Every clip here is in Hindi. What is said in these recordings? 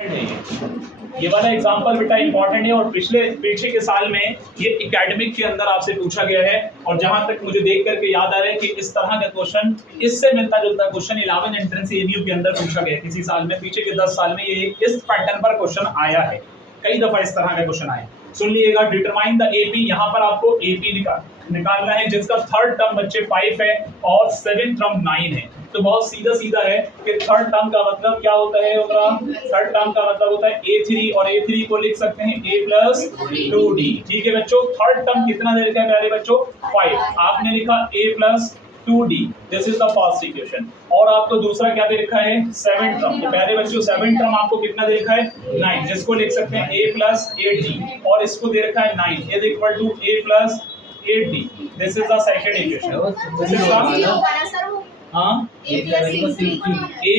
ये वाला एग्जांपल बेटा इंपॉर्टेंट है और पीछे के साल में ये एकेडमिक के अंदर आपसे पूछा गया है और जहां तक मुझे देख करके याद आ रहा है कि इस तरह का क्वेश्चन इससे मिलता जुलता क्वेश्चन 11 एंट्रेंस एमयू के अंदर पूछा गया किसी साल में, पीछे के 10 साल में ये इस पैटर्न पर क्वेश्चन आया है, कई दफा इस तरह का क्वेश्चन आया। सुन लीजिएगा, डिटरमाइन द एपी, यहाँ पर आपको एपी निकालना है जिसका थर्ड टर्म बच्चे 5 है और 7th टर्म 9 है। तो बहुत सीधा सीधा है कि थर्ड टर्म का मतलब क्या होता है, थर्ड टर्म का मतलब होता है a3 और a3 को लिख सकते हैं a प्लस 2d। ठीक है बच्चों, थर्ड टर्म कितना दे रखा है प्यारे बच्चों 5, आपने लिखा a plus 2d, this is the first equation. और आपको दूसरा क्या दे रखा है 7th टर्म, तो प्यारे बच्चों 7th टर्म आपको कितना दे रखा है 9, जिसको लिख सकते हैं a प्लस 8d और इसको दे रखा है 9 is equal to a plus 8d। This is the second equation. हाँ a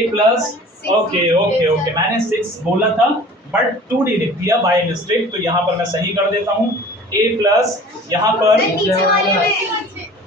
प्लस ओके मैंने 6 बोला था बट 2d लिख दिया बाय मिस्टेक, तो यहाँ पर मैं सही कर देता हूँ a प्लस, यहाँ पर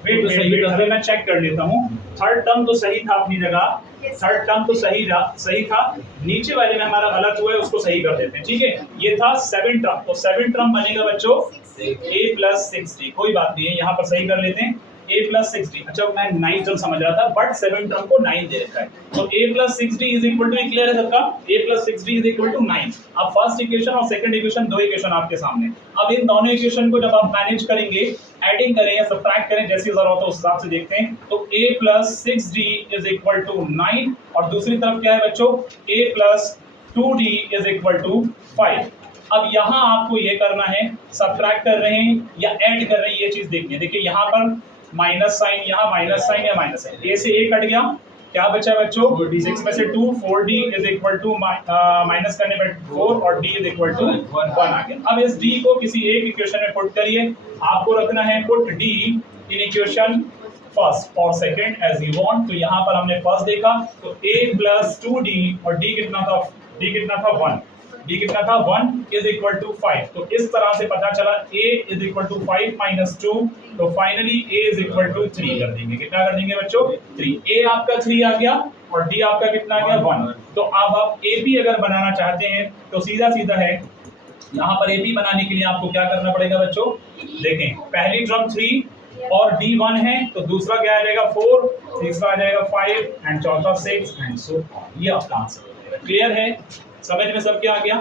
वेट अभी मैं चेक कर लेता हूँ। थर्ड टर्म तो सही था अपनी जगह, थर्ड टर्म तो सही था, नीचे वाले में हमारा गलत हुआ है उसको सही कर देते हैं। ठीक है, ये था 7th टर्म, तो 7th टर्म बनेगा बच्चों a प्लस 6d, कोई बात नहीं है यहाँ पर सही कर लेते हैं a प्लस 6d। अच्छा मैं 9 टर्म समझ रहा था बट 7th टर्म को 9 दे रखा है, तो a plus 6d is equal to, clear है सबका, a plus 6d is equal to 9। अब फर्स्ट इक्वेशन और सेकंड इक्वेशन, दो इक्वेशन आपके सामने। अब इन दोनों इक्वेशन को जब आप मैनेज करेंगे, एडिंग करें या सब्ट्रैक्ट करें जैसी जरूरत हो उस हिसाब से देखते हैं, तो a plus 6d is equal to 9 और दूसरी तरफ क्या है बच्चों a plus 2d is equal to 5। अब यहाँ आपको ये करना है, सब्ट्रैक्ट कर रहे हैं या ऐड कर रहे हैं, ये चीज देखनी है। देखिए यहाँ पर माइनस साइन, यहाँ माइनस साइन या माइनस साइन, ए से ए कट गया, क्या बचा बच्चों 6 में से 2, 4d is equal to minus करने पर 4 और d इज इक्वल टू 1 आ गया। अब इस d को किसी एक इक्वेशन में पुट करिए, आपको रखना है put d in equation first और सेकंड एज यू वांट। तो यहाँ पर हमने फर्स्ट देखा तो a प्लस 2d और d कितना था 1, d कितना था 1 इज इक्वल टू 5। तो इस तरह से पता चला a is equal to 5 minus 2, तो finally a is equal to 3 कर देंगे। कितना कर देंगे बच्चों 3, a आपका 3 आ गया और d आपका कितना आ गया 1। तो अब आप AP अगर बनाना चाहते हैं तो सीधा सीधा है, यहाँ पर AP बनाने के लिए आपको क्या करना पड़ेगा बच्चों, देखें पहली टर्म 3 और d 1 है तो दूसरा क्या आ जाएगा 4, तीसरा आ जाएगा 5 एंड चौथा 6 एंड सो, ये आपका आंसर हो जाएगा। क्लियर है, समझ में सब क्या आ गया।